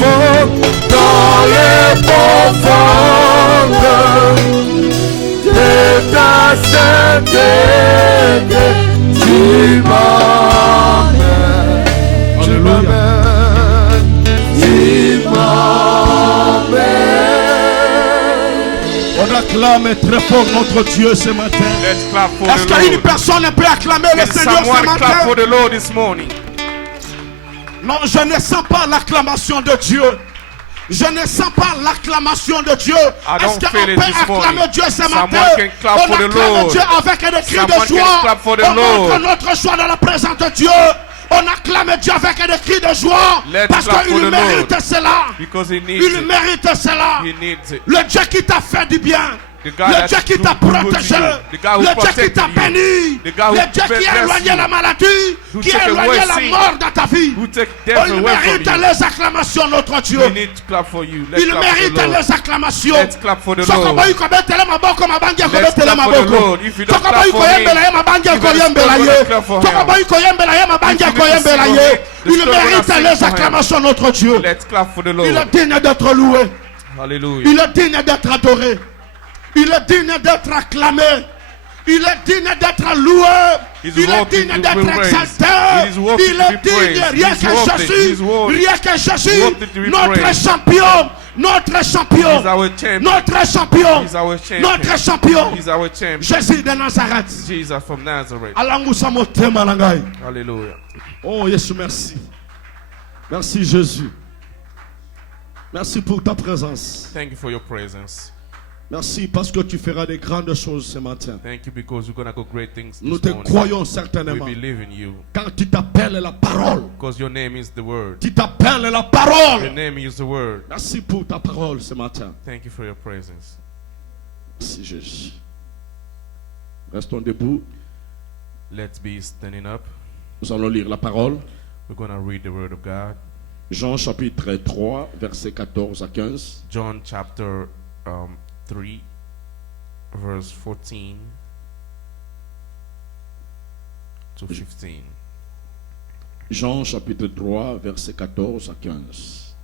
dans les profondes de ta sainteté, tu m'emmènes, tu m'emmènes, tu m'emmènes. On acclame très fort notre Dieu ce matin. Let's clap for Est-ce the qu'une Lord. personne peut acclamer le Can Seigneur ce someone clap matin? for the Lord this morning? Non, je ne sens pas l'acclamation de Dieu. Je ne sens pas l'acclamation de Dieu. Est-ce don't qu'on feel it peut this acclamer morning. Dieu ce Someone matin? can clap On for the acclame Lord. Dieu avec des cris Someone de can joie. clap for the On montre Lord. notre joie dans la présence de Dieu. On acclame Dieu avec des cris de joie. Let's Parce clap for qu'il the mérite Lord. cela. Because he needs Il it. mérite cela. He needs it. Le Dieu qui t'a fait du bien. The God Le that's Dieu qui t'a good to protégé. you. The God who Le Dieu qui t'a protected you. béni. The God who Le Dieu qui a blessed éloigné you. la maladie. Who Qui a took away éloigné la sin. mort dans ta vie. Who take Oh, death il away from mérite you. les acclamations, notre Dieu. We need to clap for you. Let's Il clap for mérite the Lord. les acclamations. Let's clap for the Lord. Sokoboyi kobetele maboko mabangi Let's ekobetele clap for the maboko. Lord. If you don't Sokoboyi clap for him, koyembela ye mabangi even the ekoyembela storm ye. gonna clap for him. Sokoboyi koyembela ye mabangi If you need to ekoyembela sing ye. for him, the Il storm gonna mérite sing les for him. acclamations, notre Dieu. Let's clap for the Il est Lord. digne d'être loué. Hallelujah. Il est digne d'être adoré. Il est digne d'être acclamé. Il est digne d'être loué. He's Il est worthy digne to d'être be praised. exalté. He is worthy Il to est be digne, praised. rien He's que worthy. Jésus, He's worthy. rien que Jésus, He's worthy to be notre praised. champion, notre champion, He's our champion. notre champion, He's our champion. notre champion, He's our champion. Jésus de Nazareth. Jesus from Nazareth. Alangusa motema na ngai. Hallelujah. Oh Jésus, merci. Merci Jésus. Merci pour ta présence. Thank you for your presence. Merci parce que tu feras des grandes choses ce matin. Thank you because you're going to go great things Nous this te morning. croyons We certainement. believe in you Quand tu t'appelles la parole, because your name is the word. tu t'appelles la Your parole. name is the word. Merci pour ta parole ce matin. Thank you for your presence. Merci Jésus. Restons debout. Let's be standing up. Nous allons lire la parole. We're going to read the word of God. Jean chapitre 3, versets 14 à 15. John chapter 3, verse 14 to 15. Jean chapitre 3, versets 14 à 15.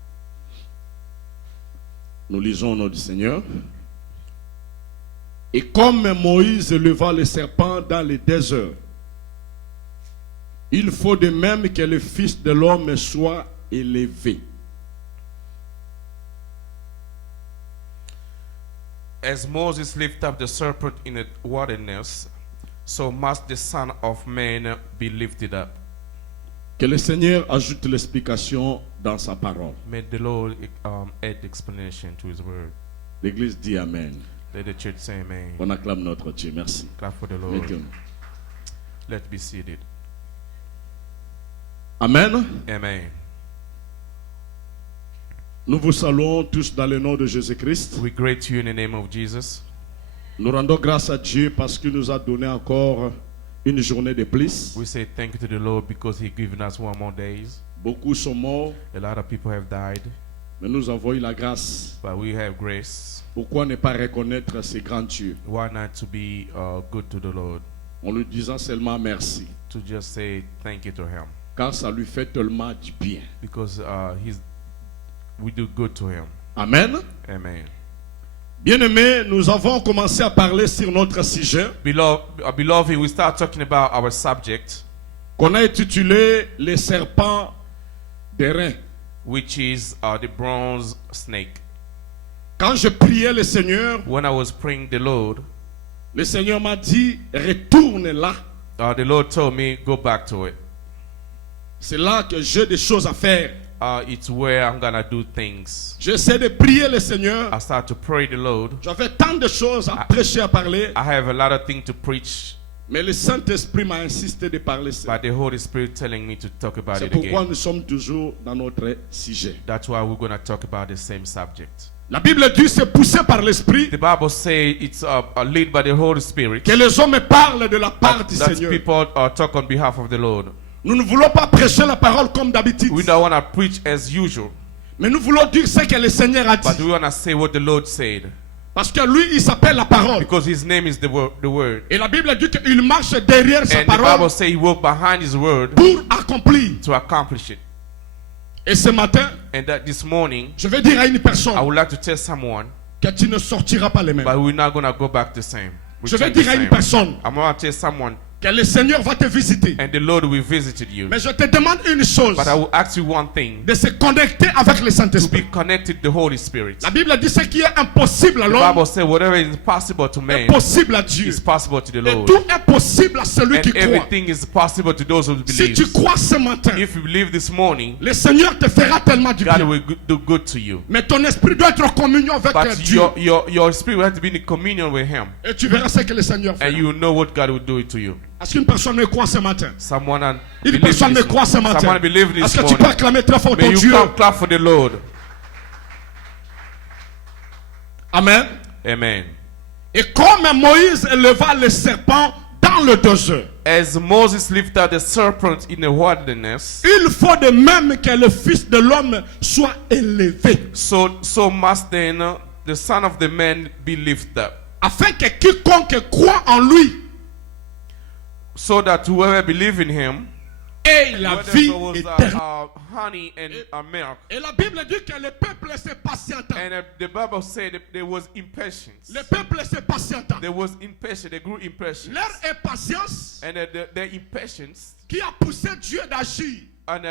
Nous lisons au nom du Seigneur. Et comme Moïse leva le serpent dans le désert, il faut de même que le Fils de l'homme soit élevé. As Moses lifted up the serpent in the wilderness, so must the Son of Man be lifted up. Que le Seigneur ajoute l'explication dans sa parole. May the Lord add explanation to his word. L'Église dit Amen. Let the church say amen. On acclame notre Dieu. Merci. Clap for the Lord. Mettons-nous. Let's be seated. Amen. Amen. Nous vous saluons tous dans le nom de Jésus-Christ. We greet you in the name of Jesus. Nous rendons grâce à Dieu parce qu'il nous a donné encore une journée de plus. We say thank you to the Lord because He given us one more days. Beaucoup sont morts, A lot of people have died, mais nous avons eu la grâce. but we have grace. Pourquoi ne pas reconnaître ce grand Dieu Why not to be good to the Lord? en lui disant seulement merci, To just say thank you to Him car ça lui fait tellement du bien. because we do good to Him. Amen. Amen. Bien-aimés, nous avons commencé à parler sur notre sujet Beloved, we start talking about our subject, qu'on a intitulé les serpents d'airain. which is the bronze snake. Quand je priais le Seigneur, When I was praying the Lord, le Seigneur m'a dit retourne là. the Lord told me, go back to it. C'est là que j'ai des choses à faire. It's where I'm going to do things. J'essaie de prier le Seigneur. I start to pray the Lord. J'avais tant de choses à prêcher, à parler, I have a lot of things to preach, mais le Saint-Esprit m'a insisté de parler ça. but the Holy Spirit telling me to talk about C'est it pourquoi again. nous sommes toujours dans notre sujet. That's why we're going to talk about the same subject. La Bible dit c'est poussé par l'Esprit The Bible says it's led by the Holy Spirit que les hommes parlent de la part du that Seigneur. people talk on behalf of the Lord. Nous ne voulons pas prêcher la parole comme d'habitude, We don't want to preach as usual, mais nous voulons dire ce que le Seigneur a but dit. we want to say what the Lord said Parce que lui, il s'appelle la parole. because His name is the word. Et la Bible dit qu'il marche derrière sa And the Bible parole says He walked behind His word pour accomplir. to accomplish it. Et ce matin, And that this morning, je vais dire à une I personne would like to tell someone, que tu ne sortiras pas les mêmes. but we're not going to go back the same. Je vais Return the dire à une same. personne I'm going to tell someone, que le Seigneur va te visiter. and the Lord will visit you. Mais je te demande une chose, But I will ask you one thing, de se connecter avec le to Saint-Esprit. be connected to the Holy Spirit. La Bible dit ce qui est impossible à The l'homme Bible says whatever is possible to est man possible à Dieu. is possible to the Et Lord. tout est possible à celui qui And croit. everything is possible to those who Si believe. tu crois ce matin, If you believe this morning, le Seigneur te fera tellement du God bien. will do good to you. Mais ton esprit doit être en communion avec But Dieu. your spirit will have to be in communion with Him. Et tu verras ce que le Seigneur fait. And you will know what God will do to you. Est-ce qu'une personne me croit ce matin? Someone Une believe personne me this, croit ce matin. someone believe this Est-ce que tu peux morning. acclamer très fort May ton you Dieu? come clap for the Lord. Amen. Amen. Et comme Moïse éleva le serpent dans le désert, As Moses lifted the serpent in the wilderness, il faut de même que le Fils de l'homme soit élevé, so must then the Son of the Man be lifted up, afin que quiconque croit en lui so that whoever believes in Him, ait la whether vie there was éternelle. honey and milk. Et la Bible dit que le peuple s'est patientant. And the Bible said that there was impatience. Le peuple s'est patientant. There was impatience. They grew impatient. Leur impatience And their impatience qui a poussé Dieu d'agir. and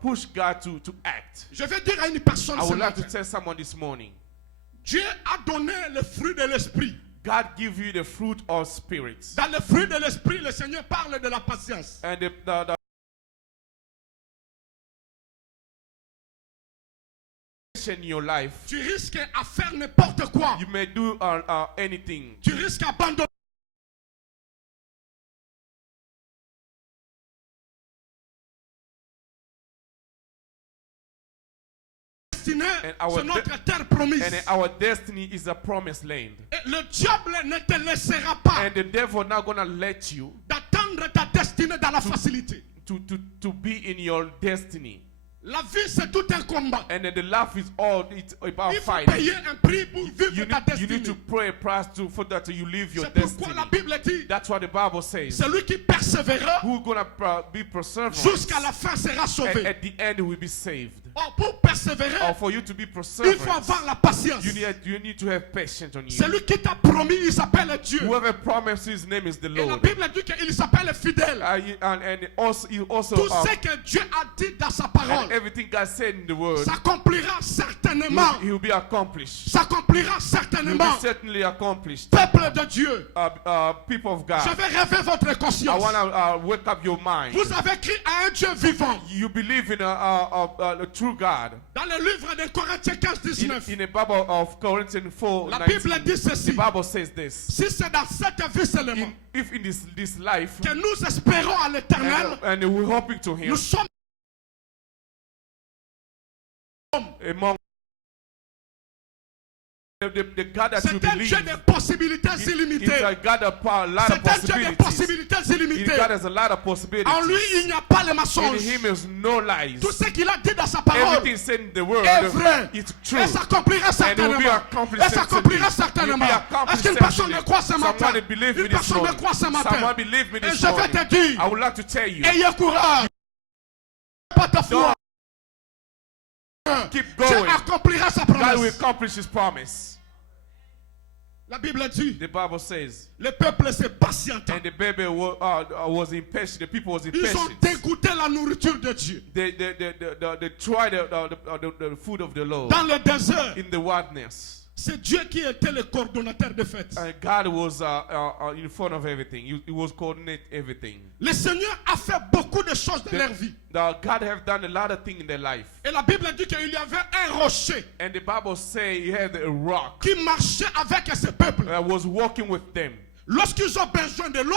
pushed God to act. Je vais dire à une personne I ce would like to matin, tell someone this morning, Dieu a donné le fruit de l'esprit. God give you the fruit of spirit. Dans le fruit de l'esprit, le Seigneur parle de la patience. And the in your life, Tu risques à faire n'importe quoi. you may do anything. Tu risques à abandonner. And our C'est notre terre promise. And our destiny is a promised land. Et le diable ne te laissera pas And the devil not gonna let you d'attendre ta destinée dans la facilité. to be in your destiny. La vie, c'est tout un combat. And the life is all it's about Il faut fighting. payer un prix pour vivre ta You need to destinée. pay a price for that you live your C'est pourquoi destiny. la Bible dit, That's what the Bible says. celui qui persévérera Who's gonna be perseverant? jusqu'à la fin sera And sauvé. at the end will be saved. Or, pour persévérer, Or for you to be il faut perseverant, avoir la patience. you need to have patience on you. Celui qui t'a promis, il s'appelle Dieu. Whoever promised his name is the Et la Lord. Bible dit qu'il s'appelle fidèle. And also, Tout ce que Dieu a dit dans sa parole and everything God said in the word, s'accomplira certainement. he will be accomplished. S'accomplira He will certainement. be certainly accomplished. Peuple de Dieu, People of je God, vais réveiller votre I conscience. want to wake up your mind. Vous avez cru à un Dieu vivant. You believe in a true God. Dans le livre de Corinthiens 15, 19, In the Bible of Corinthians 4, la 19, Bible dit the ceci. Bible says this. Si c'est dans cette vie seulement If in this life, que nous espérons à l'éternel, and we're hoping to Him, nous sommes among the God that you c'est un believe, Dieu de possibilités it's illimitées. a God of a lot of C'est un Dieu de possibilities. possibilités illimitées. God has a lot of possibilities. En lui, il n'y a pas les In mensonges. Him is no lies. Tout ce qu'il a dit dans sa parole Everything said in the word, est vrai. it's true. Et s'accomplira And it will certainement. be accomplished Et s'accomplira certainly. certainement. It will be accomplished Est-ce qu'une personne certainly. me croit ce matin? Someone believe me Une this personne me morning. croit ce matin. Someone believe me Et this je vais morning. te dire, I would like to tell you, ayez courage. Pas ta foi. keep Dieu going. accomplira sa God will promesse. accomplish His promise. La Bible dit, The Bible says, le peuple s'est patientant. and the baby was impatient. The people was Ils ont impatient. dégoûté la nourriture de Dieu. They tried the food of the Lord Dans le désert, in the wilderness. c'est Dieu qui était le coordonnateur de fête. And God was in front of everything. He was coordinating everything. Le Seigneur a fait beaucoup de choses dans leur vie. God have done a lot of things in their life. Et la Bible dit qu'il y avait un rocher And the Bible says He had a rock qui marchait avec ce peuple. that was walking with them. Lorsqu'ils ont besoin de l'eau,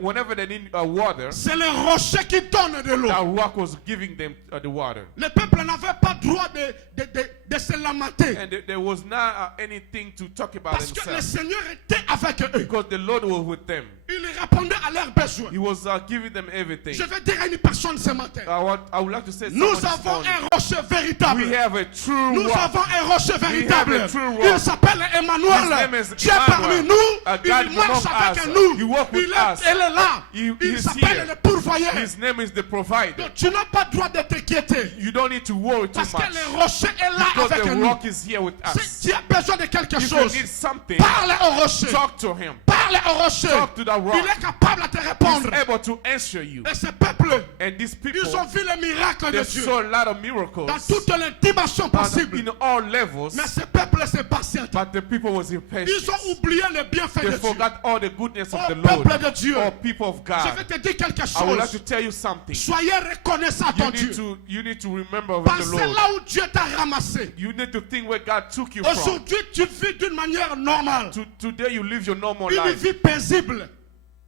Whenever they need water, c'est le rocher qui donne de l'eau. that rock was giving them the water. Le peuple n'avait pas droit de se lamenter. And there was not anything to talk about Parce que le themselves. Seigneur était avec eux. Because the Lord was with them. Il répondait à leurs besoins. He was giving them everything. Je vais dire à une personne ce matin. I would like to say Nous someone this avons morning. un rocher véritable. We have a true Nous rock. avons un rocher véritable. a true rock. Il s'appelle His Emmanuel. name is Dieu est parmi Emmanuel. nous. God Il marche among avec us. nous. He walk with us. Elle est là. He Il is s'appelle here. le pourvoyeur. His name is the provider. Donc tu n'as pas le droit de t'inquiéter. You don't need to worry too Parce que much. le rocher est là Because avec the nous. rock is here with us. Si tu as besoin de quelque If you chose, need something, parle au rocher. talk to him. Parle au rocher. Talk to that rock. Il est capable de te He's répondre. able to answer you. Et ce peuple, And these people, ils ont vu les miracles de they Dieu saw a lot of miracles dans toutes les dimensions possibles. in all levels, Mais ce peuple s'est patienté. but the people was impatient. Ils ont oublié les bienfaits They de Dieu. forgot all the goodness of Oh, the Lord. peuple de Dieu. Oh, people of Je God. vais te dire quelque I would like to chose. tell you something. Soyez reconnaissant à ton Dieu. You need to remember with the Pensez Lord. là où Dieu t'a ramassé. You need to think where God took you from. Aujourd'hui, tu vis d'une manière normale. Today you live your normal Une life, vie paisible.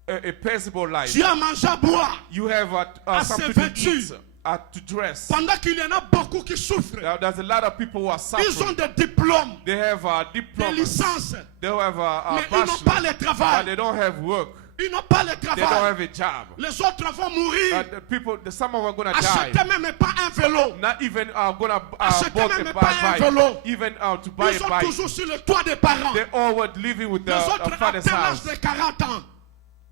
a peaceable life. Tu as mangé à boire. You have Assez something to vêtu. eat, to dress. Pendant qu'il y en a beaucoup qui souffrent. Now, there's a lot of people who are Ils ont suffering. des diplômes, They have des diplomas. licences. They have a Mais ils n'ont pas bachelor, le but travail. they don't have work. Ils n'ont pas le They don't travail. have a job. Les autres vont mourir. Some of them are gonna die. Achetez même pas un vélo. Not even gonna Achetez bought même a pas un bike. vélo. Even to buy Ils a sont bike. toujours sur le toit des parents. They all were living with Les autres the à father's peine l'âge house. de 40 ans.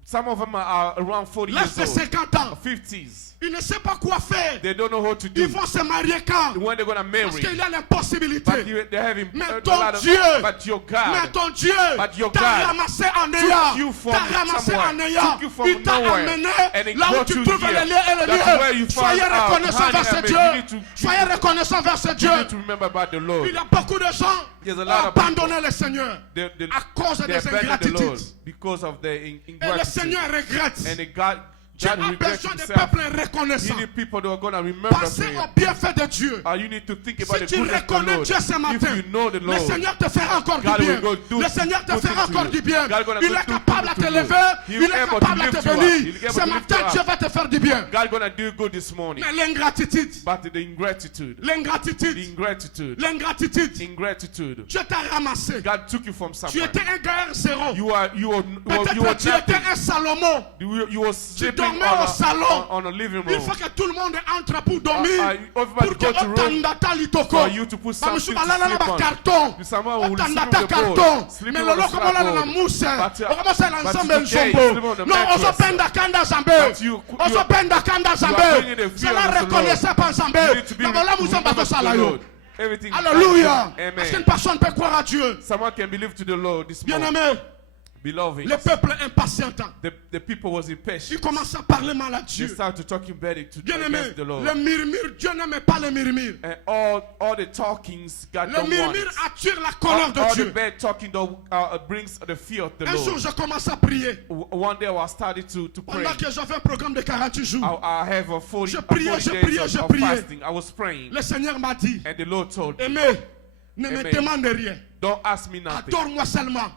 Some of them are around 40 L'âge years de old, 50 ans. 50s. Ils ne savent pas quoi faire. They don't know what to do. Ils vont se marier quand? When they're gonna Parce marry, qu'il y a l'impossibilité. but they're having Mais a ton lot of. Dieu, But your mais God, ton Dieu But your t'a God ramassé en ayant. you from T'a ramassé somewhere, en ayant. took you from Il t'a nowhere, amené and he là où brought tu you trouves here. le lieu et le That's where lieu. you Soyez found out reconnaissant honey vers ce and Dieu. milk. You need to- Soyez reconnaissant vers ce Dieu. you need to remember about the Lord. Il y a beaucoup de gens There's a qui lot ont of people. abandonné le Seigneur à cause They des abandoned the Lord ingratitudes. because of their Et le ingratitude. Seigneur regrette. And God Tu as regrets besoin de himself. peuples You reconnaissants. need people that are going to remember Pensez him. au bienfait de Dieu. You need to think about Si the tu goodness of the reconnais Lord. Dieu ce If matin, you know the le Lord, Seigneur te fera encore God du bien. will go do Le Seigneur te good fera things to encore you. du bien. God gonna Il go est do capable good à te to you. lever. He Il is est able to capable à lift te you up. bénir. He is able Ce to lift matin, you Dieu up. va te faire du bien. God gonna do good this morning. Mais l'ingratitude, But the ingratitude, l'ingratitude, ingratitude. Dieu t'a ramassé. God took you from Tu somewhere. étais un gars zéro. You were Peut-être tu étais nothing. un Salomon. You were sleeping dormais au salon. on a living Il room. faut que tout le monde entre pour dormir. Everybody Pour go to que room otandata litoko. for you to put something to sleep on. carton. Someone will sleep Otandata on the board, carton. sleeping Mais on lolo the comme là na slab board. mousse. But, On commence à l'ensemble but today, nzombo. sleep on the Non, on mattress. se penda kanda But zambe. you- On se you- penda kanda bringing zambe. the C'est fear la of the Lord. reconnaissance par You zambe. need to be Na voilà nous sommes remembered pas to the salayo. Lord. Everything. Alléluia. Est-ce Amen. qu'une personne peut croire à Dieu? Someone can believe to the Lord this morning. Bien-aimé, Beloved, le peuple impatientant. the people was Il impatient. commence à parler mal à They Dieu. started talking bad against Bien-aimé, the Lord. le murmure, Dieu n'aime pas le murmure. And all the talkings God Le don't want it. murmure attire la colère de All the Dieu. bad talking brings the fear of the Un jour, Lord. je commence à prier. One day I started to pray. Pendant que j'avais un programme de 48 jours, I have a 40, Je a priais, 40 je days priais, of, je of priais. fasting. I was praying. le Seigneur m'a dit, And the Lord told me, aimé, ne me Amen. demande rien. don't ask me nothing. Adore-moi seulement.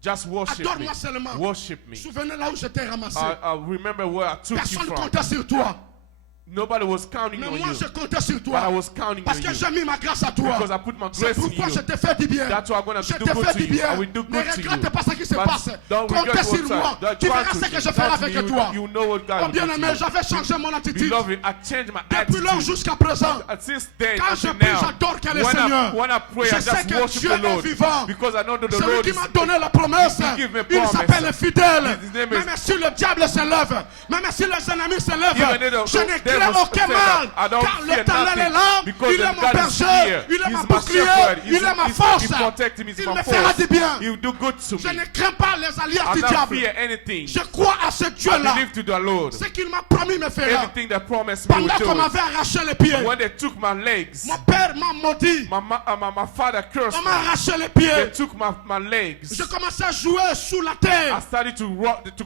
Just worship me. Adore-moi seulement. Worship me. Souvenez là où je t'ai ramassé. I remember where I took you Personne ne from. comptait sur toi. Nobody was counting Mais on moi, you. je comptais sur But toi. I was counting Parce on que you. j'ai mis ma grâce à toi. Because I put my C'est grace in pourquoi you. je t'ai fait du bien. That's why I'm going Je to t'ai do good fait to du you. bien. I will do Ne good to regrette you. pas ce qui se But passe. don't Comptez regret sur moi. what's Tu verras trust ce que me. je ferai Trust avec me. toi. You know what God Oh will bien do to aimé, you. j'avais changé mon attitude. Beloved, I changed my Depuis lors attitude. jusqu'à présent. Since then Quand je until prie, now, j'adore que le when Seigneur. when I pray, Je I sais just que worship Dieu the est Lord. vivant. Because I know that the C'est lui Lord qui is... m'a donné la promesse. He give me Il promise. s'appelle fidèle. His name is- Même si le diable se lève, même si les ennemis se lèvent, Even though je the ne devil crains aucun said mal. that, I don't Car fear l'Éternel est là. nothing, because Il est the mon God is berger. here. Il est He's ma my bouclier. shepherd. Il est ma He force. protects me. He's Il my me fera force. du bien. He will do good to Je me. ne crains pas les alliances I du don't diable. fear anything. Je crois à ce I Dieu-là. believe to the Lord. Ce qu'il m'a promis me fera. Everything that promised me Pendant will qu'on do it. m'avait arraché les pieds, When they took my legs, mon père m'a maudit. my father cursed On me. m'a arraché les They pieds. took my legs. Je commençais à jouer sous la I terre. started to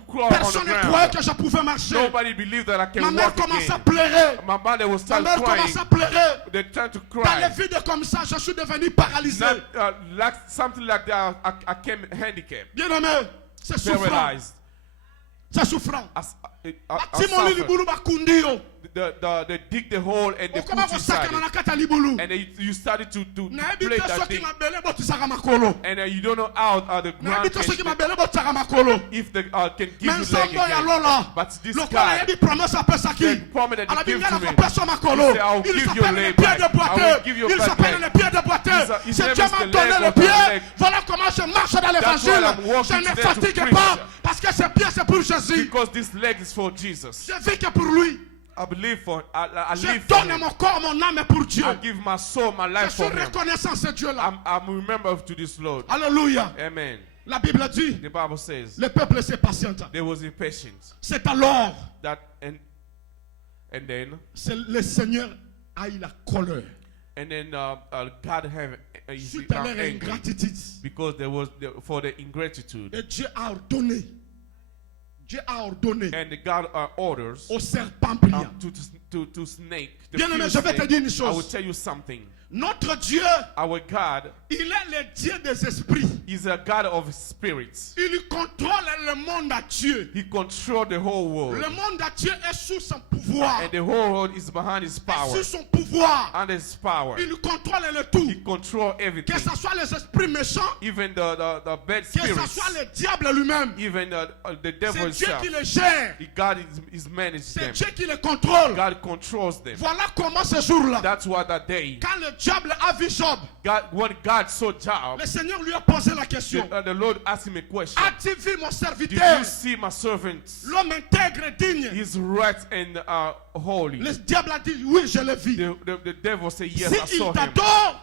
crawl on Personne the ne croyait ground. que je pouvais marcher. Nobody believed that I Ma can mère walk commençait à again. pleurer. My mother was Ma start mère crying. commençait à pleurer. They turned to Dans les cry. vides comme ça, je suis devenu paralysé. Not, something like that, I came handicapped, Bien aimé, c'est souffrant. paralyzed. C'est souffrant. as Timon li suffered. libulu bakundi yo. They dig the hole and they Okoma put inside kosaka na it. kata libulu. And then you started to Na play ebite that soki thing. mabele botisaka makolo. And you don't know how the Na ground ebite soki can, mabele botisaka makolo. if they can give Mais you leg nzambo ya again. lola. But this Lokola guy, yebi promesse apesaki. the promise that he Alabi gave ngala to me, kopesa makolo. he said, I will Il give you s'appelle leg les pieds back. de I will boiteux. give you Il back s'appelle leg. les pieds de boiteux. His C'est name Dieu is m'a the donné leg les of the pieds. leg. Voilà comment je marche dans That's why l'évangile. I'm walking Je ne today to fatigue preach. pas parce que ces pieds c'est pour Jésus. Because this leg is for Jesus. Je vis que pour lui. I believe for I Je live for donne him. mon corps, mon âme pour Dieu. I give my soul, my Je life suis for him. reconnaissant ce Dieu-là. I'm remember to this Lord. Alléluia. Amen. La Bible dit, The Bible says le peuple s'est patiente. there was impatience. C'est alors That and then le Seigneur a eu la colère. God have is Suite à leur angry ingratitude. because there was for the ingratitude. Et Dieu a ordonné. Dieu a ordonné And God orders au serpent pliant. to snake. The Bien-aimé, fierce je vais te snake. dire une I will chose. tell you something. Notre Dieu, Our God il est le Dieu des esprits. is a God of spirits. Il contrôle le monde à Dieu. He controls the whole world. Le monde à Dieu est sous son pouvoir. And the whole world is behind his power. Sous son pouvoir. And his power. Il contrôle le tout. He controls Que everything. ce soit les esprits méchants, Even the bad que ce spirits. soit le diable lui-même. Even the devil C'est Dieu himself. qui les gère. God is managing C'est them. Dieu qui les contrôle. God controls them. Voilà comment ce jour-là, That's why that day, quand le diable a vu Job, when God saw Job, le Seigneur lui a posé la question. the Lord asked him a question. As-tu vu mon Did serviteur, you see my servant? l'homme intègre et digne? He's right and holy. Le diable a dit, oui, je l'ai vu. The devil said, yes, I S'il saw him. t'adore,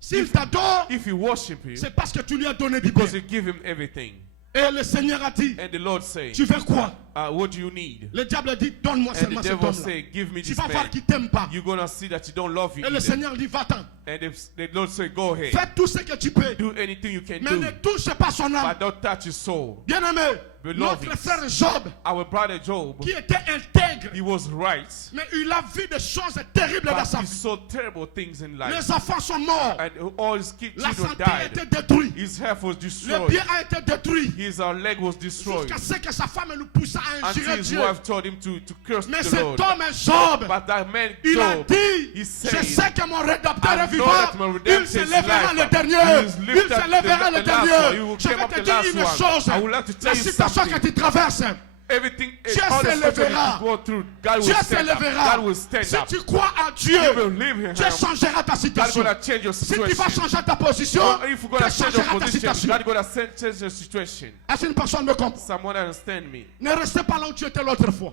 s'il t'adore, If you worship him, c'est parce que tu lui as donné du because bien. you give him everything. Et le Seigneur a dit, And the Lord said, tu veux quoi? what do you need? Le diable a dit, donne-moi And seulement the cet devil homme-là. said, give me Tu this vas voir man. qu'il t'aime pas. You're going to see that you don't love you Et le either. Seigneur dit, va-t'en. And the Lord said, go ahead. Fais tout ce que tu peux. Do anything you can Mais do. ne touche pas son âme. But don't touch his soul. Bien-aimé, Beloved. notre frère Job, Our brother Job, qui était intègre, he was right. mais il a vu des choses terribles dans But sa he vie. saw terrible things in life. Les enfants sont morts. And all his La children santé a died. été détruite. His health was Le destroyed. pied a été détruit. His leg was destroyed. Jusqu'à ce que sa femme le poussa à Until injurer his Dieu. wife told him to curse Mais the cet Lord. homme Job, But that man il a Job, dit, he je said, sais que mon rédempteur I est know vivant. that my Il Redemptor se is lèvera life. le dernier. He is Il lifted se lèvera le the last one. He dernier. will Je come vais up te the dire last une one. chose. I would like to La tell you situation que something. tu traverses, Everything, Dieu all the se suffering lèvera. you go through, God Dieu will se stand up. lèvera. God will stand Si up. tu crois en Dieu, You believe in Dieu Him. changera ta God situation. gonna change your Si tu vas situation. changer ta position, Or if you're Dieu gonna change your changera ta position, situation. God gonna change your situation. Est-ce qu'une personne me comprend? Someone understand me? Ne restez pas là où tu étais l'autre fois.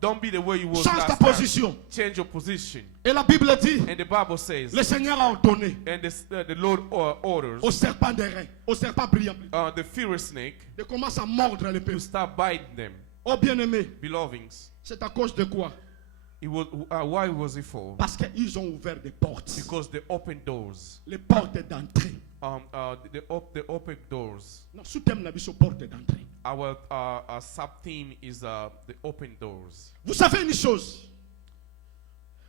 Don't be the way you were Change ta last time. position. Change your position. Et la Bible dit, And the Bible says, le Seigneur a ordonné and the Lord orders au serpent d'airain, au serpent brillant, the furious snake de commencer à mordre les to peuples. start biting them. Oh bien-aimé, Beloveds, c'est à cause de quoi? why was it for? Parce qu'ils ont ouvert des portes. Because they open doors. Les portes d'entrée. The open doors. Non, sous-thème la vie sur porte d'entrée. Our sub-theme is the open doors. Vous savez une chose?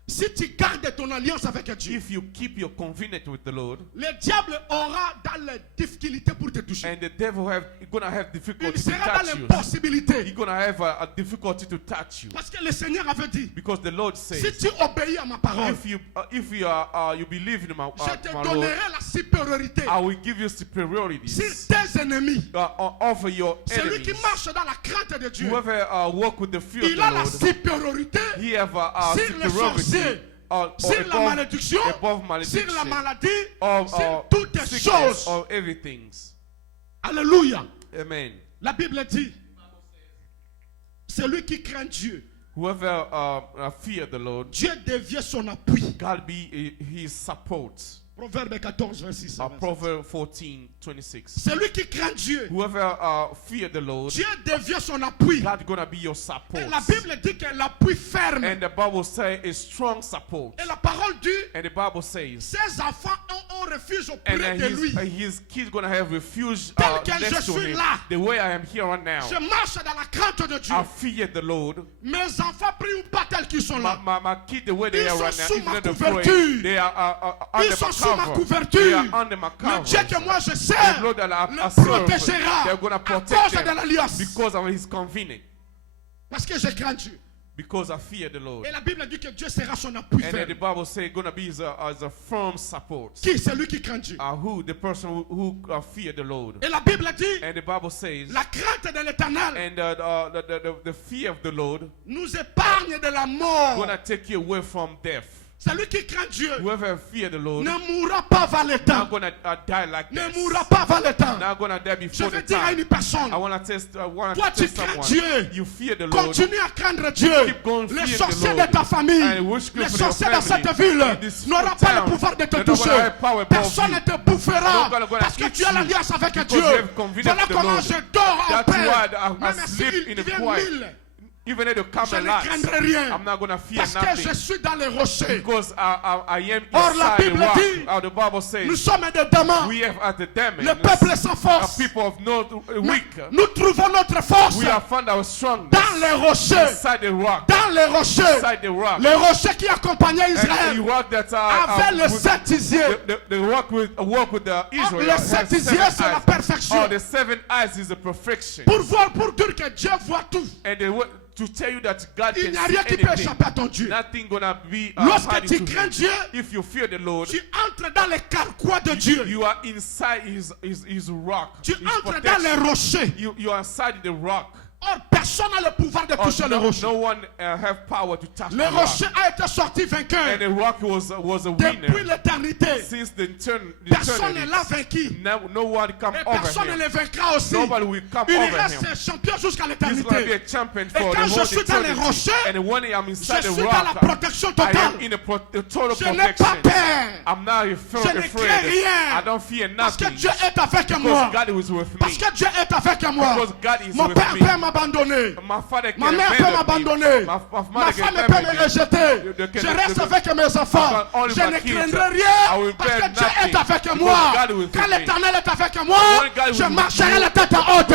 Si tu gardes ton alliance avec Dieu, If you keep your covenant with the Lord, le diable aura dans les difficultés pour te toucher. and the devil gonna have Il difficulty to sera dans touch you. l'impossibilité. He's gonna have a difficulty to touch you. Parce que le Seigneur avait dit, Because the Lord si says, tu obéis à ma parole, if you believe in my, je te my Lord, donnerai la supériorité I will give you superiority sur tes ennemis. over your Celui qui enemies. marche dans la crainte de Dieu, Whoever walk with the fear il of a the la Lord, supériorité he have sur les sorciers, sur la malédiction, above sur malediction, la maladie, of sur toutes les sickness, choses. of everything. Alléluia. Amen. La Bible dit, celui qui craint Dieu, Whoever fear the Lord, Dieu devient son appui. God be his support. Proverbe 14, 26. Proverbs 14:26. Celui qui craint Dieu, Whoever fear the Lord, Dieu devient son appui. God gonna be your support. Et la Bible dit que l'appui ferme. And the Bible says a strong support. Et la parole dit, And the Bible says ses enfants ont refuge And auprès de lui. his kid's going to have refuge Tel que je next to suis him. là. The way I am here right now. Je marche dans la crainte de Dieu. I fear the Lord. Mes enfants prient ou pas tels qu'ils sont là. My kid, the way they Ils are sont right now, sous even ma though they couverture. pray, they are Ils under sont my sous ma cover. couverture. They are under my Le Dieu cover. que moi je The sers Lord that I le serve, protégera they're going to à protect cause de them l'alliance. because of his convenience. Parce que je crains Dieu. Because I fear the Lord. Et la Bible dit que Dieu sera son appui And then the ferme. Bible says going to be as a firm support. Qui? C'est lui qui craint Dieu. Who? The person who fear the Lord. Et la Bible dit, And the Bible says, la crainte de l'éternel and the fear of the Lord nous épargne de la mort. going to take you away from death. Celui qui craint Dieu Whoever fear the Lord ne mourra pas avant le not temps. going to die like Ne this. mourra pas avant le temps. Not going to die Je before veux the dire à time. une personne, I want to test toi tu crains someone. Dieu. You fear the Lord. Continue à craindre Dieu. Keep going Les fear sorciers the de Lord. ta famille, And witchcraft les of your sorciers de family, cette ville in this n'auront pas le town, pouvoir de te they're not toucher. gonna have power above Personne you. ne te bouffera They're not gonna parce que eat tu as you l'alliance avec because Dieu. you have convenient Voilà with the comment Lord. je dors en That's paix. why I Même sleep s'il in the devient quiet. 1000, Even though the je camel ne lies, craindrai rien. I'm not going to fear Parce que je nothing. suis dans les rochers. Because I am Or, la inside the Bible rock. dit, The Bible says, Nous sommes des démons. we have at the demons, Le peuple sans a force. people of no Mais weak. nous trouvons notre force We have found our strength dans les rochers. inside the rock. Dans les rochers. Inside the rock. Les rochers qui accompagnaient And the Israël rock that avaient le with- septième. the rock with work with the Israel. Le has septième, seven c'est la eyes. perfection. Oh, the seven eyes is the perfection. Pour dire que Dieu voit tout. And to tell you that God Il can n'y a see rien qui peut anything. échapper à ton Dieu. Nothing gonna be Lorsque hiding tu to crains him. Dieu, If you fear the Lord, tu entres dans les carquois de Dieu. you are inside his rock. Tu his entres dans les protection. rochers. You are inside the rock. Or, personne n'a le pouvoir de Oh, toucher les rochers. no one have power to touch Le the rock. rocher a été sorti vainqueur And the rock was a depuis winner l'éternité. since the Personne ne eternity. l'a vaincu. No one come Et over personne ne him. le vaincra aussi. Nobody will come Il over reste him. champion jusqu'à He's going to be l'éternité. a champion Et for quand the je whole suis dans les eternity. rochers, And when I'm je inside the suis dans la rock, protection I totale. am in a total Je n'ai pas protection. peur. I'm not Je ne afraid. crains rien. I don't fear Parce que nothing. Dieu est avec moi. Because God is with me. Parce que Dieu est avec moi. Because God is Mon with père me. peut m'abandonner. My father Ma can mère peut abandon me. m'abandonner. My Ma mother femme can peut me abandon me. rejeter. They Je can- reste they- avec mes enfants. Only Je my ne kids. craindrai I rien. will Parce fear que Dieu est nothing. avec Because moi. God is with Quand me. l'éternel est avec moi, When God is je with marcherai you, la tête haute.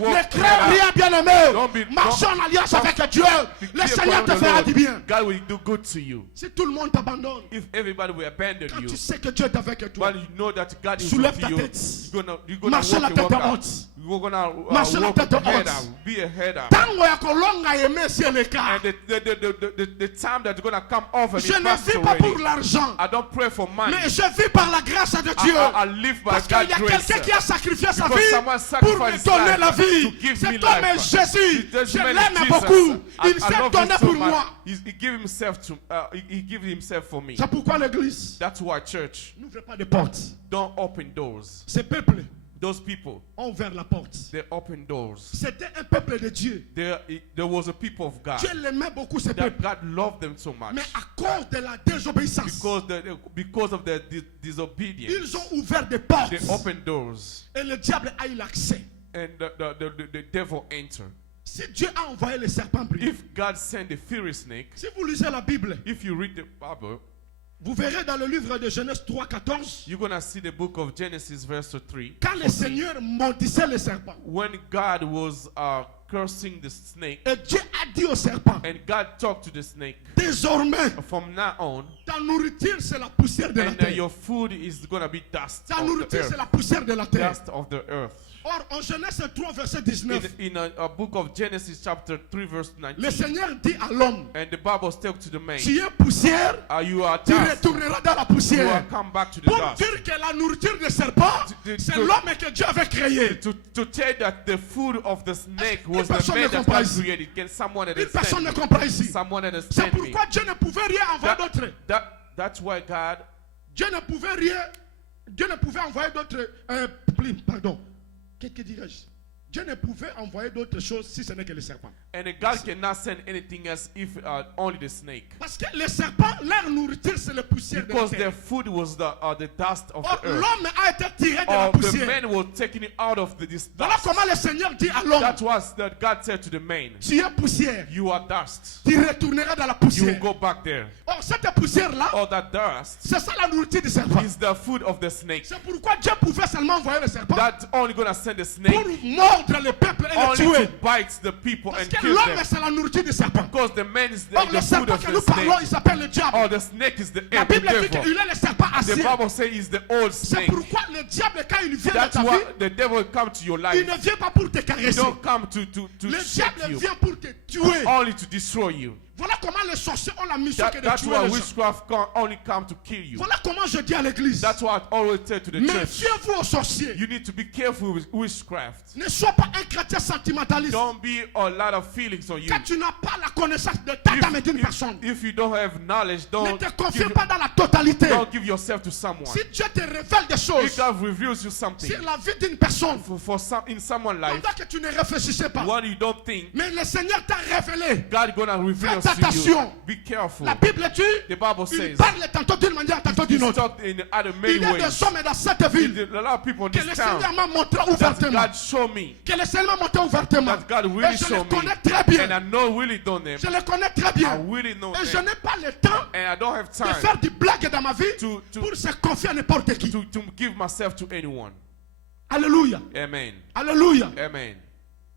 walk Ne crains rien, bien-aimé. Don't Marche en alliance avec Dieu. Le Be Seigneur upon te the fera Lord. du bien. God will do good to you. Si tout le monde t'abandonne, If everybody will abandon quand you, tu sais que Dieu est avec toi, but you know that God is Soulève with ta you, tête. you're gonna Marche la walk, tête out. haute. You're gonna Marche la walk tête head haute. out, be a head out. tango ya kolonga aimé c'est le cas. And the time that's gonna come over me Je ne passed vis pas pour already. l'argent, I don't pray for money. mais je vis par la grâce de Dieu. I live by Parce qu'il y a God's grace. quelqu'un qui a sacrifié sa Because vie someone pour me sacrificed donner life la vie. to give Cet me homme est life. Jésus. This Je man is l'aime Jesus. beaucoup. I Il s'est love donné him so pour much. moi. He gave himself to. He gave himself for me. C'est pourquoi l'église That's why church n'ouvre pas de portes. don't open doors. Ces peuples Those people, ont ouvert la porte. they open doors. C'était un peuple de Dieu. There was a people of God. Dieu l'aimait beaucoup, ces That peuples. God loved them so much. Mais à cause de la désobéissance, Because of their disobedience, ils ont ouvert des portes. they opened doors, Et le diable a eu l'accès. and the devil entered. Si Dieu a envoyé le serpent brillant, If God sent a fiery snake, si vous lisez la Bible, if you read the Bible, vous verrez dans le livre de Genèse 3:14, you're gonna see the book of Genesis, verse 3. quand le Seigneur maudissait le serpent, When God was cursing the snake, et Dieu a dit au serpent, and God talked to the snake, désormais, from now on, ta nourriture c'est la poussière de la and terre. your food is gonna be dust Ta of the nourriture c'est earth. la poussière de la terre. Dust of the earth. Or, en Genèse 3, verset 19, In a book of Genesis, chapter 3, verse le 19, Seigneur dit à l'homme, and the Bible tells to the man, tu es poussière, you are tu dust. retourneras dans la You will poussière. come back to the Pour dust. dire que la nourriture du serpent, c'est l'homme que Dieu avait créé. To tell that the food of the snake was the personne ne man that comprend God ici. created. Can someone Une personne understand ne me? comprend ici. Someone C'est understand me? pourquoi Dieu ne pouvait rien envoyer d'autre. That's why God, Dieu ne pouvait rien. Dieu ne pouvait envoyer d'autres. Pardon. Qu'est-ce que dirais-je? Dieu ne pouvait envoyer d'autres choses si ce n'est que le serpent. And God cannot send anything else if only the snake. Parce que les serpents, leur nourriture, c'est la poussière de la Because terre. their food was the dust of Or, the earth. l'homme a été tiré de la Or the poussière. man was taken out of this Voilà dust. comment le Seigneur dit à l'homme, That was that God said to the man, tu es poussière, you are dust. tu retourneras dans la You poussière. will go back there. Or, cette poussière-là, Or that dust c'est ça la nourriture du serpent. is the food of the snake. C'est pourquoi Dieu pouvait seulement envoyer le serpent That's only gonna send the pour snake mordre le peuple et le only tuer. to bite the people Parce and que kill l'homme, them. c'est la nourriture du serpent. Because the man is Or, the le food serpent of que the nous parlons, il snake. s'appelle le diable. Or the snake is the La Bible dit devil. qu'il est le serpent The ancien. Bible says he's the old C'est snake. pourquoi le diable, quand il vient dans That's ta vie, why the devil will come to your il life. ne vient pas pour te He caresser. don't come to Le shake diable you, vient pour te tuer. only to destroy you. Voilà comment les sorciers ont la mission que de That's tuer why les gens. witchcraft only come to kill you. Voilà comment je dis à l'église. That's why I always tell to the church. Méfiez-vous aux sorciers. You need to be careful with witchcraft. Ne sois pas un chrétien sentimentaliste. Don't be a lot of feelings on you. Quand tu n'as pas la connaissance de ta dame et d'une personne, If you don't have knowledge, ne te confie pas dans la totalité. don't give yourself to someone. Si Dieu te révèle des If choses God reveals you something sur la vie d'une personne, in someone's life, pendant que tu ne réfléchissais pas, what you don't think, mais le Seigneur t'a révélé. God gonna reveal Faites to you. attention. Be careful. La Bible dit, The Bible il says, parle tantôt d'une manière, tantôt d'une He's autre. talked in other Il many y a ways. des hommes dans cette ville A lot of people in que this le town Seigneur m'a montré that ouvertement. God showed me, Que le Seigneur m'a montré ouvertement. that God Et really je les showed me, connais très and bien. I know really know them. Je les connais très I bien. really know Et je them, n'ai pas le temps and I don't have de time faire des blagues dans ma vie to pour se confier à n'importe qui. to give myself to anyone. Alléluia. Amen. Alléluia. Amen.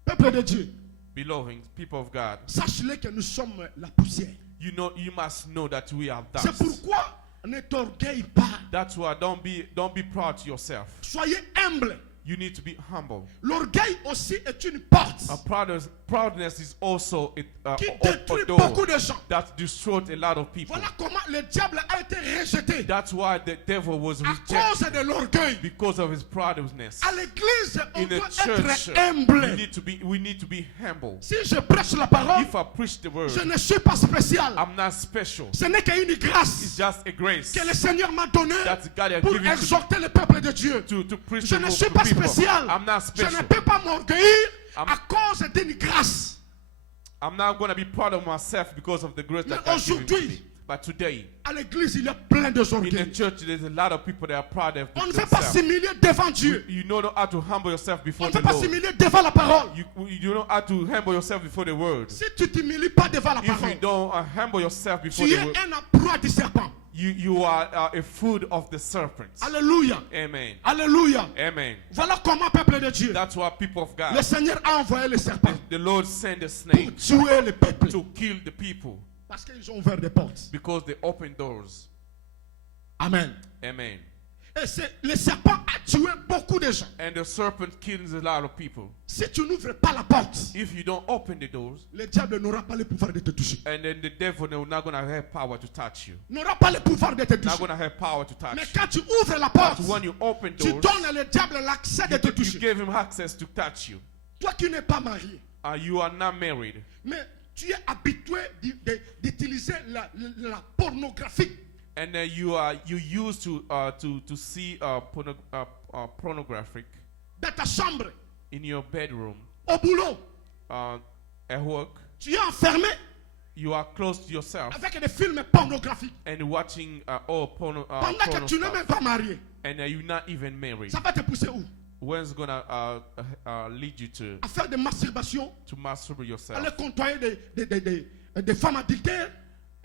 Peuple de Dieu, Beloved people of God, sache-le que nous sommes la poussière. you must know that we are C'est dust. pourquoi ne t'orgueille pas. That's why don't be proud to yourself. Soyez humble. You need to be humble. L'orgueil aussi est une porte Proudness is also qui a détruit door beaucoup de gens. that destroyed a lot of people. Voilà comment le diable a été rejeté That's why the devil was à rejected, cause de l'orgueil. because of his proudness. À l'église, on In the doit church, être humble. we need to be humble. Si je prêche la parole, If I preach the word, je ne suis pas spécial. I'm not special. Ce n'est qu'une It's grâce just a grace que le Seigneur m'a donnée that God has pour given to exhorter le peuple de Dieu. preach Je the ne word suis to pas people. spécial. I'm not Je ne special. peux pas m'orgueillir I'm- à cause d'une grâce. I'm not going to be proud of myself because of the grace that Mais God given to aujourd'hui, me. But today, À l'église, il y a plein de in the orgueils. church, there's a lot of people that are proud of On ne veut pas themselves. s'humilier devant Dieu. You know how to humble yourself On before ne the veut pas Lord. s'humilier devant la parole. You know how to humble yourself before the word. Si tu t'humilies pas devant la If you parole, don't humble yourself before tu the es word, un proie du serpent. you are a food of the serpent. Alléluia. Amen. Alléluia. Amen. Voilà comment, peuple de Dieu, That's why people of le God, Seigneur a envoyé le serpent the Lord sent a pour snake tuer le peuple. to kill the people Parce qu'ils ont ouvert des portes. because they open doors. Amen. Amen. Et le serpent a tué beaucoup de gens. And the serpent kills a lot of people. Si tu n'ouvres pas la porte, If you don't open the doors, le diable n'aura pas le pouvoir de te toucher. and then the devil is not going to have power to touch you. N'aura pas le pouvoir de te Not toucher. going to have power to touch Mais you. quand tu ouvres la porte, But when you open tu doors, donnes le diable l'accès de te you toucher. gave him access to touch you. Toi qui n'es pas marié, You are not married, mais tu es habitué d'utiliser la pornographie. and you used to see pornographic Dans ta chambre, in your bedroom, au boulot, at work. tu es enfermé You are close to yourself avec des films pornographiques. and watching all porno Pendant que tu n'es même stuff, pas marié, and you're not even married. ça va te pousser où? When's gonna lead you to À faire des masturbations, masturbate yourself aller côtoyer des femmes adultères.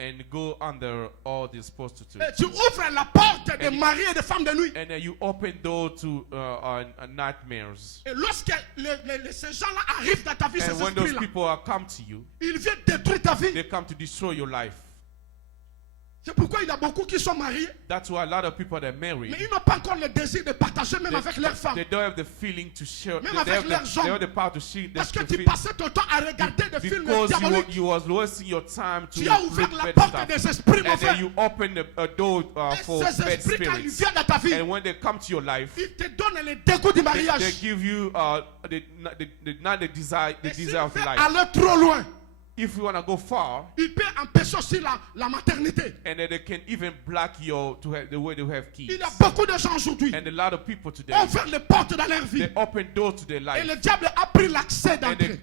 and go under all these prostitutes? Et tu ouvres la porte des maris et des femmes de nuit. And you open door to nightmares. Et lorsque ces gens-là arrivent dans ta vie, ces And when those esprits-là, people come to you, ils viennent détruire ta vie. they come to destroy your life. C'est pourquoi il y a beaucoup qui sont mariés, That's why a lot of people that are married, mais ils n'ont pas encore le désir de partager même avec leurs femmes. they don't have the feeling to share. Même They avec have leurs they hommes. have the power to share. Parce que to tu feel- passais ton temps à regarder des films Because diaboliques. you was wasting your time to Tu as look ouvert la bad porte stuff. des esprits And then mauvais. you open a door Et for ces bad esprits, quand ils spirits. viennent dans ta vie, And when they come to your life, ils te donnent le dégoût du they mariage. give you not the desire Et s'ils of veulent life. aller trop loin, if you want to go far, il peut empêcher aussi la maternité. and then they can even block your to have the way to have kids. Il y a beaucoup de gens aujourd'hui And a lot of people today, ont ouvert les portes dans leur vie. they open doors to their Et life, le diable a pris l'accès and, d'entrée.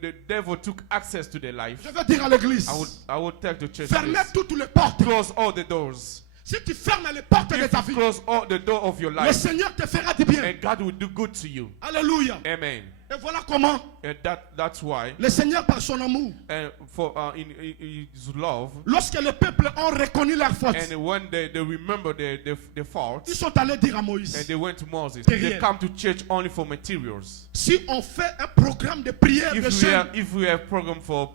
the devil took access to their life. Je veux dire à l'église, I would tell the church fermez this. toutes les portes. Close all the doors. Si tu fermes les portes de If ta you vie, close all the door of your le life, Seigneur te fera du bien. and God will do good to you. Alléluia. Amen. Et voilà comment And that's why, le Seigneur, par son amour, and for in His love, lorsque le peuple ont reconnu leur faute, and when they remember their faults, ils sont allés dire à and Moïse, they went to Moses. Derrière. They come to church only for materials. si on fait un programme de prière, de jeûne If we have program for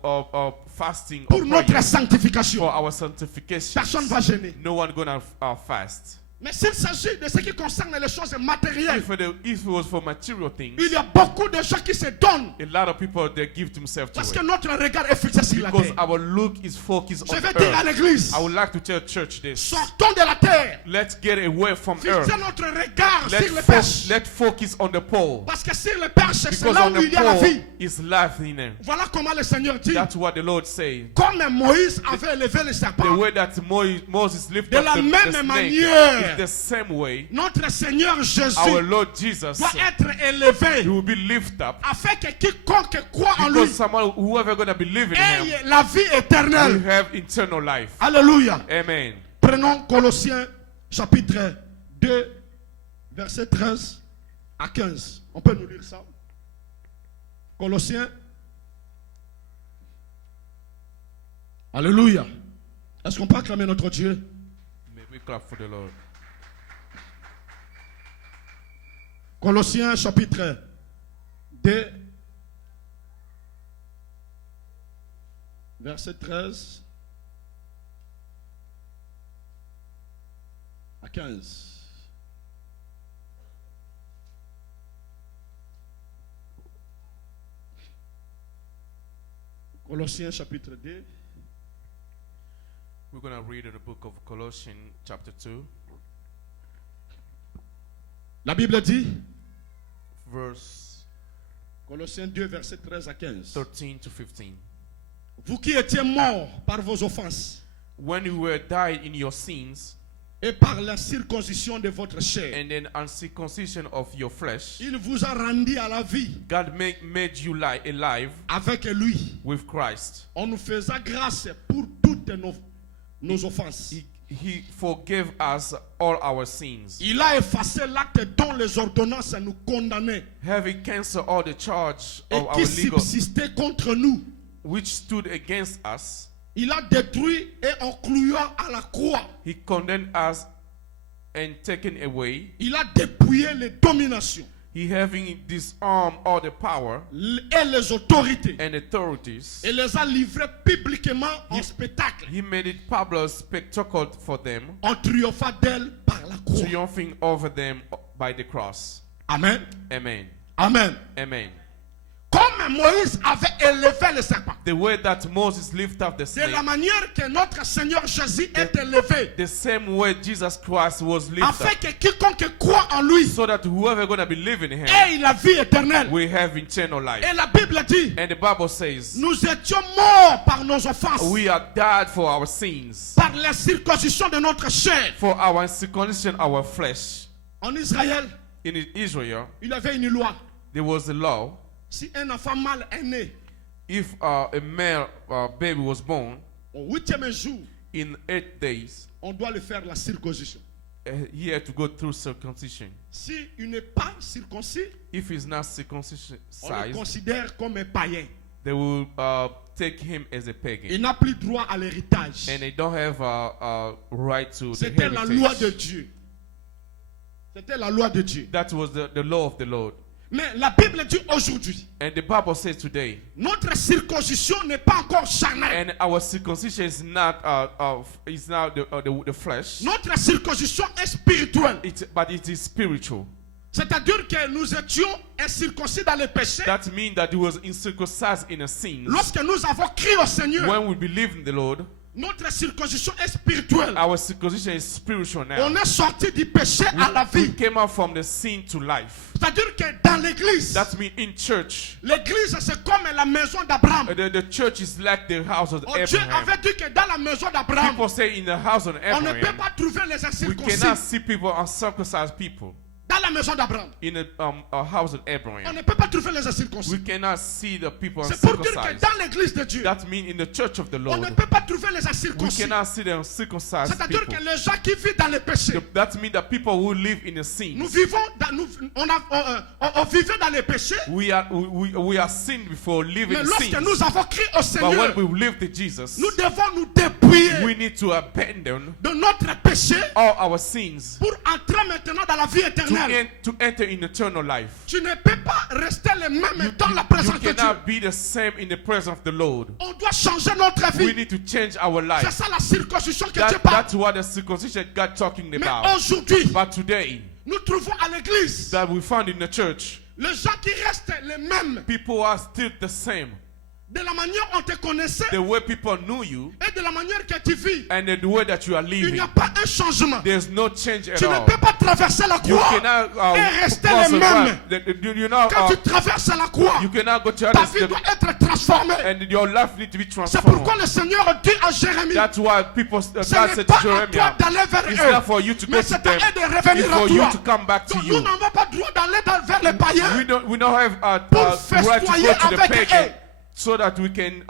fasting pour or notre prayer, sanctification, for our sanctification, personne ne va gêner. no one gonna fast. Mais s'il s'agit de ce qui concerne les choses matérielles, If it was for material things, il y a beaucoup de gens qui se donnent a lot of people they give themselves to parce it. que notre regard est fixé sur la Because terre. our look is focused Je on vais dire à earth. l'église, I would like to tell church this. sortons de la terre, Let's get away from earth. fixez notre regard sur les perches. Let's focus on the pole. Parce que sur les perches, c'est Because là on où il the y a la pole vie. is life in there. Voilà comment le Seigneur dit, That's what the Lord says. comme Moïse avait élevé le The serpent, way that Moses lifted De up la the même snake manière, is the same way notre Seigneur Jésus our Lord Jesus doit être élevé he will be lifted up, afin que quiconque croit en lui because someone whoever gonna believe in him ait la vie will éternelle. have eternal life. Alléluia. Amen. Prenons Colossiens chapitre 2, verset 13 à 15. On peut nous lire ça? Colossiens. Alléluia. Est-ce qu'on peut acclamer notre Dieu? May we clap for the Lord. Colossiens chapitre 2, verset 13 à 15. Colossiens chapitre 2, We're gonna read in the book of Colossians chapter 2, la Bible dit, verse Colossiens 2, verset 13 à 15. 13 to 15. Vous qui étiez morts par vos offenses When you were died in your sins et par la circoncision de votre chair, and then uncircumcision of your flesh, il vous a rendu à la vie God made you alive avec lui, with Christ. en nous faisant grâce pour toutes nos offenses. He forgave us all our sins, Il a effacé l'acte dont les ordonnances nous condamnaient having canceled all the charge et of our qui legal subsistait contre nous. which stood against us. Il a détruit et en clouant à la croix, He condemned us and taken away. il a dépouillé les dominations He having disarmed all the power et les autorités and authorities. et les a livrés publiquement en spectacle, He made it public spectacle for them, en triomphant d'elles par la croix. triumphing over them by the cross. Amen. Amen. Amen. Amen. Comme Moïse avait élevé le serpent, The way that Moses lifted up the de snake, la manière que notre Seigneur Jésus est élevé, the same way Jesus Christ was lifted afin up, que quiconque croit en lui so that whoever gonna believe in him ait la vie éternelle. will have eternal life. Et la Bible dit, And the Bible says, nous étions morts par nos offenses, we are dead for our sins, par la circoncision de notre chair. for our circumcision, our flesh. En Israël, In Israel, il y avait une loi. there was a law. Si un enfant mâle est né If a male baby was born au 8e jour, in 8 days, on doit lui faire la circoncision. he had to go through circumcision. Si il n'est pas circoncis, If he's not on le circumcised, considère comme un païen. they will take him as a Il pagan, n'a plus droit à l'héritage. and they don't have a right to the C'était la loi de heritage. Dieu. C'était la loi de Dieu. That was the law of the Lord. Mais la Bible dit aujourd'hui, And the Bible says today, notre circoncision n'est pas encore charnelle. and our circumcision is not the flesh, Notre circoncision est spirituelle. but it is spiritual. C'est-à-dire que nous étions incirconcis dans les péchés. That means that he was uncircumcised in a sin. Lorsque nous avons crié au Seigneur, When we believe in the Lord, Notre circoncision est spirituelle. Our circumcision is spiritual now. On est sorti du péché à la We vie. came out from the sin to life. C'est-à-dire que dans l'église, That means in church, l'église c'est comme la maison d'Abraham. the church is like the house of Oh, Dieu Abraham. avait dit que dans la maison d'Abraham, People say in the house of on ne peut Abraham, pas trouver les we incirconcis. cannot see people uncircumcised people. Dans la maison d'Abraham, In a house of on Abraham, ne peut pas trouver les incirconcis. we cannot see the people C'est pour dire que uncircumcised. dans l'église de Dieu, That means in the church of the on ne Lord, peut pas trouver les we incirconcis. cannot see the uncircumcised C'est-à-dire people. que les gens qui vivent dans le péché, That means the people who live in the nous sin. vivons dans, on vivait dans le péché, We are sinned before living mais in lorsque sin. nous avons crié au But Seigneur, when we live to Jesus, nous devons nous dépouiller we need to abandon de notre péché all our sins pour entrer maintenant dans la vie éternelle. to enter in eternal life. Tu ne peux pas rester le même dans la You présence de Dieu. cannot be the same in the presence of the Lord. On doit changer notre We vie. need to change our C'est life. ça la circoncision que Dieu parle. That's what the circumcision God talking Mais about. aujourd'hui, But today, nous trouvons à l'église that we found in the church, les gens qui restent les mêmes. people are still the same. De la manière dont on te connaissait The way people knew you et de la manière que tu vis, and the way that you are il n'y living, a pas un changement. there's no change at Tu ne all. peux pas traverser la You croix cannot et rester cross les around. mêmes. You know, Quand tu traverses la croix, you cannot go to ta other vie step, doit être transformée. and your life needs to be C'est transformed. pourquoi le Seigneur dit à Jérémie, That's why people ce God n'est said pas to à toi Jeremiah, d'aller vers it's eux, not for you to go mais to c'est à them, eux de it's revenir à for you toi. to come back to Donc you. nous n'avons pas droit d'aller vers les païens. We don't have Pour right to festoyer go to the avec pagan eux. so that we can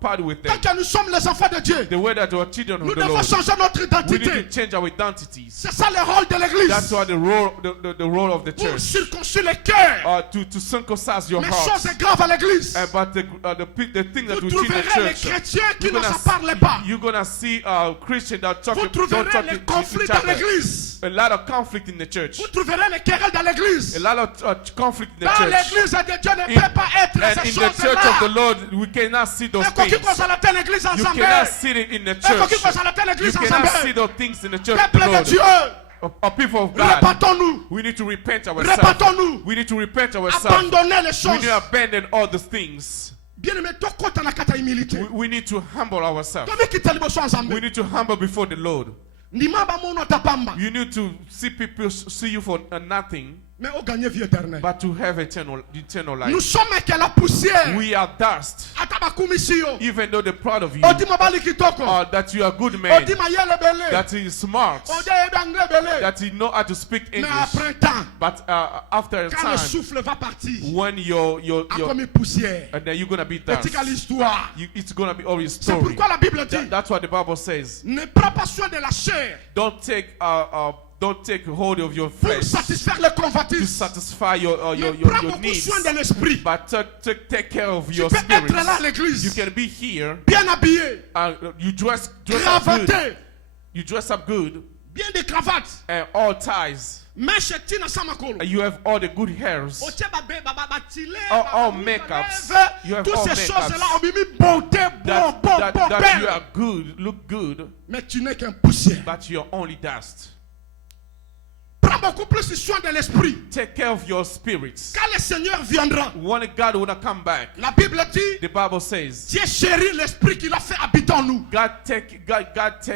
party with them. Tant que nous sommes les enfants de Dieu, The way that we're children nous of the devons Lord, changer notre we need identité. to change our identities. C'est ça le rôle de That's l'église. why the role of the Pour church, circoncire les cœurs. to circumcise your Mais heart. chose grave à l'église. But the thing that Vous we see in the trouverez les church, chrétiens qui ne s'en parlent pas. you're gonna see Christians that Vous don't trouverez talk les to conflits each dans other. l'église. A lot of conflict in the church. Vous trouverez les querelles dans l'église. A lot of conflict in the Dans church. l'église de Dieu ne peut pas être And ces in the church of the choses-là. Lord, we cannot see those Et quoi things. qu'il soit à la telle église You ensemble. cannot see it in the Et quoi qu'il church. soit à la telle You église cannot see ensemble. those things in the church of the Peuple de Lord. Dieu, Of people of God, répandons-nous. we need to repent ourselves. Répandons-nous. We need to repent ourselves. Abandonnez les We choses. need to abandon all the things. Bien aimé, toi, quand on a qu'à humilité. We need to humble ourselves. Toi, qui t'as liboso We ensemble. need to humble before the Lord. Ndima ba mono tapamba. You need to see people see you for nothing, Mais au gagner vie éternelle. but to have eternal Nous life. sommes que la poussière. We are dust. Atabakumisio. Even though they're proud of you, Odi mabali kitoko. that you are a good man, Odi mayele bele. that he is smart, Odi edangle bele. that he know how to speak Mais English. après temps, But after a quand le time, souffle va partir, when a comme une poussière. and then you're gonna be Et dust. tu as l'histoire. It's gonna be all your C'est story. pourquoi la Bible dit, That's what the Bible says. ne prends pas soin de la chair Don't take hold of your pour flesh satisfaire les to convoitises. satisfy your Mais prends beaucoup needs, soin de l'esprit. but take care of Tu your peux spirit. être là à You l'église, can be here. bien habillé, You dress up good. cravaté, You dress up good, bien des cravates, and all ties. mais chez Tina Samakolo. And you have all the good hairs, Otie babe, baba tile, all baba makeups. lève, You have toutes all ces makeups. choses-là ont mis beauté, bon, that you belle. are good, look good, Mais tu n'es qu'un poussière. but you're only dust. Prends beaucoup plus soin de l'esprit. Take care of your spirits. Quand le Seigneur viendra, When God will come back, la Bible dit, the Bible says, Dieu chérit l'esprit qu'il a fait habiter en nous. God take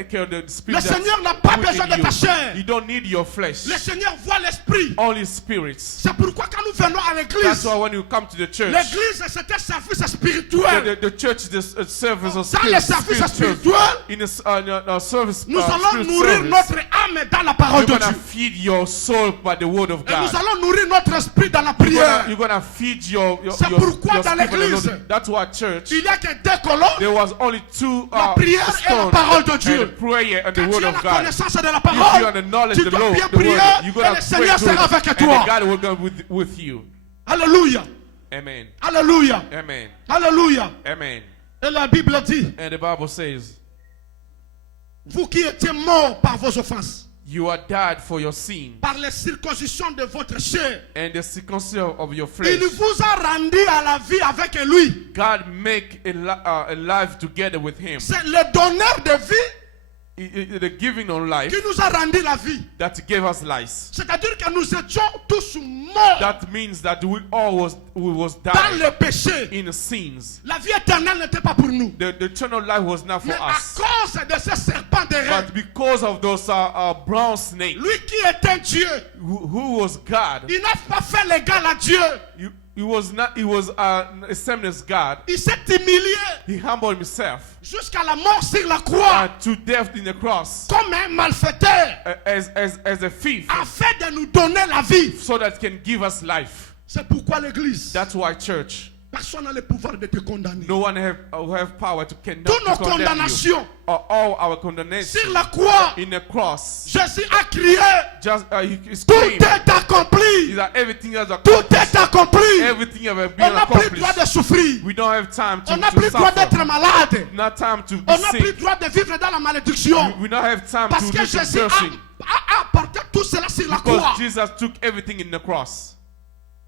care of the spirit. Le Seigneur n'a pas that's besoin within de ta chair. You don't need your flesh. Le Seigneur voit l'esprit. Only spirits. C'est pourquoi quand nous venons à That's l'église, why when you come to the church, l'église c'est un service spirituel. the church is a service of Dans le spirit. service spirituel, In a service, nous allons spirit nourrir service, notre âme dans la parole you're de gonna Dieu. feed your soul by the word of Et nous God. allons nourrir notre esprit dans la prière. You're gonna feed your C'est pourquoi dans spirit by the l'église, Lord. That's why church. Il n'y a que deux colonnes. There was only two La prière et la stones, parole de Dieu. and prayer and the Quand word tu as of la God. connaissance de la If you parole, are the knowledge tu of the dois Lord, bien the word, prier you're et gonna le pray Seigneur good, sera avec and toi. God will go with you. Alléluia. Amen. Alléluia. Amen. Alléluia. Amen. Et la Bible dit, And the Bible says, vous qui étiez morts par vos offenses, you are dead for your sin par les circoncisions de votre chair, and the circumcision of your flesh. il vous a rendu à la vie avec lui. God make a life together with Him. C'est le donneur de vie the giving on life qui nous a rendu la vie. that gave us life. C'est-à-dire que nous étions tous morts That means that we was dans dying le péché. in sins. La vie éternelle n'était pas pour nous. The eternal life was not Mais for à us. cause de ce serpent d'airain, But because of those brown snakes, lui qui était Dieu, who was God, il n'a pas fait l'égal à Dieu. he was a same as God. Il s'est humilié He humbled himself jusqu'à la mort sur la croix to death in the cross comme un malfaiteur as a thief, afin de nous donner la vie. so that it can give us life. C'est pourquoi l'église, That's why church, personne n'a le pouvoir de te condamner. no one have power to Toutes condemn nos you. condamnations Or all our condemnation sur la croix, in the cross. Jésus a crié, Just he tout screamed est accompli. that everything has Tout accomplished. est accompli. Everything has On been n'a plus le droit accomplished. de souffrir. We don't have time On n'a to plus le droit d'être suffer. malade. Not time to be On n'a plus le sick. droit de vivre dans la malédiction. We don't have time Parce to que live in Jésus cursing. a apporté tout cela sur la croix. Because Jesus took everything in the cross.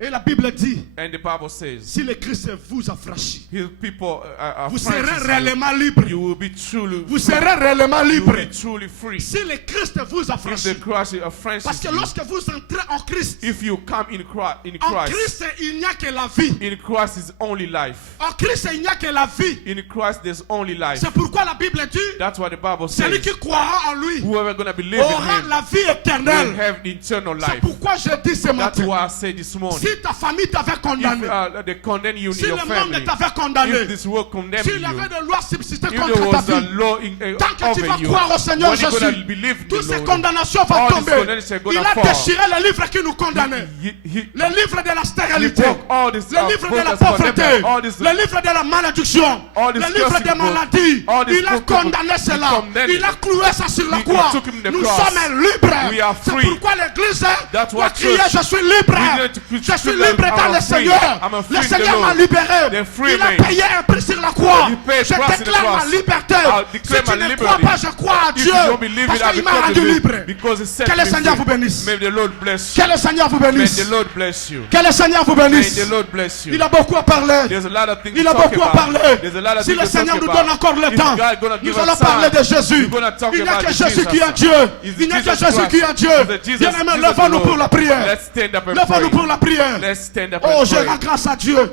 Et la Bible dit, And the Bible says, si le Christ vous affranchit, his people are vous serez Francis, réellement libre. you will be truly Vous free. serez réellement You will libre. be truly free. Si le Christ vous If the affranchit. Christ Parce Francis, que lorsque vous entrez en Christ, if you come in en Christ, Christ, il n'y a que la vie. in Christ is only life. En Christ, il n'y a que la vie. In Christ there's only life. C'est pourquoi la Bible dit, That's what the Bible celui says. qui croira en lui Whoever gonna believe in aura him la vie will éternelle. have eternal C'est life. pourquoi je dis ce That's matin, why I say this morning. si ta famille t'avait condamné, If they condemn you in si your le monde family, t'avait condamné, if this world condemn s'il y you, avait des lois subsistées if there contre ta was a vie, law tant que tu vas over you, croire au Seigneur when you gonna Jésus, believe in toutes the ces Lord, condamnations vont all these tomber. condemnations are Il gonna a fall. déchiré les livres qui nous condamnaient. he Les livres de la He stérilité, broke all these les livres de la books that pauvreté, condemn all this, les livres de la malédiction, all les this livres cursing des book, maladies. all this Il a book, condamné he cela. condemned Il a it. cloué ça sur la He croix. took him to the Nous cross. sommes libres. We are C'est free. pourquoi l'église That's doit why crier, church, je suis libre. we need to Je suis declare, libre dans I'm le free. Seigneur. I'm a free Le in the Seigneur m'a Lord. libéré. The free Il a man. payé un prix sur la croix. He paid Je price in the déclare ma cross. liberté. I'll Si declare tu my ne liberty. crois pas, je crois à If Dieu. you don't believe Parce it, I qu'il m'a because rendu of it, libre. because he set Que le me Seigneur free. vous bénisse. May the Lord bless you. Que le Seigneur vous May bénisse. the Lord bless you. Que le Seigneur vous May bénisse. the Lord bless you. Il a beaucoup à parler. There's a lot of things Il to a talk beaucoup à about. parler. There's a lot of Si things le to Seigneur talk nous about. donne encore le If temps, God gonna give nous allons us parler time, de Jésus. we're gonna talk Il n'y a about que Jesus. Jésus qui est Dieu. Is Il n'y a que Jesus Jésus qui est Christ. Dieu. Is it Jesus- Bien-aimés, Jesus levons-nous the pour la Lord. prière. Let's stand up and Levons-nous pray. pour la prière. Let's stand up Oh, and je pray. rends grâce à Dieu.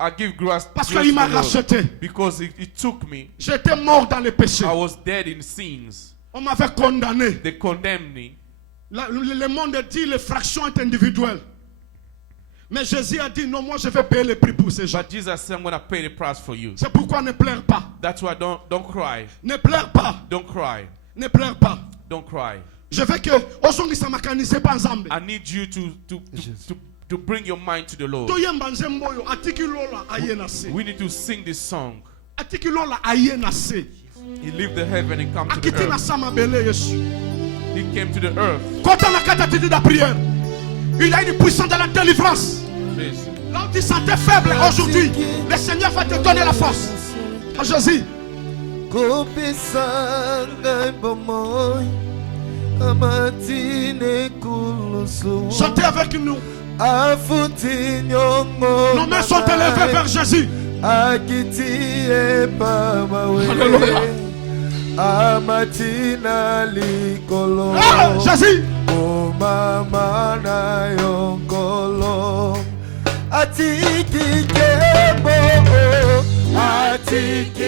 I give grace Parce grace qu'il to m'a the Lord. racheté. Because he took me. J'étais mort dans les péchés. I was dead in sins. On m'avait condamné. They condemned me. Le monde dit les fractions est individuelle. Mais Jésus a dit non, moi je vais payer le prix pour ces gens. But Jesus said, I'm going to pay the price for you. C'est pourquoi ne pleure pas. That's why don't cry. Ne pleure pas. Don't cry. Ne pleure pas. Don't cry. Je veux que osongi samakanise pas ensemble. I need you to bring your mind to the Lord. Toyemba nzemboyo atiki lola ayena se. We need to sing this song. Atiki lola ayena se. He left the heaven and come to the Akiti na earth. sama bele Yesu. He came to the earth. Quand on a quatre de prière, il y a une puissance de la délivrance. Please. Là où tu sentais faible aujourd'hui, le Seigneur va te donner la force. À Jésus. Chantez avec nous. Nos mains sont élevées vers Jésus. Alléluia. Amatina likolo Ah, Jésus. O mama na yongolo Atiki kebo Atiki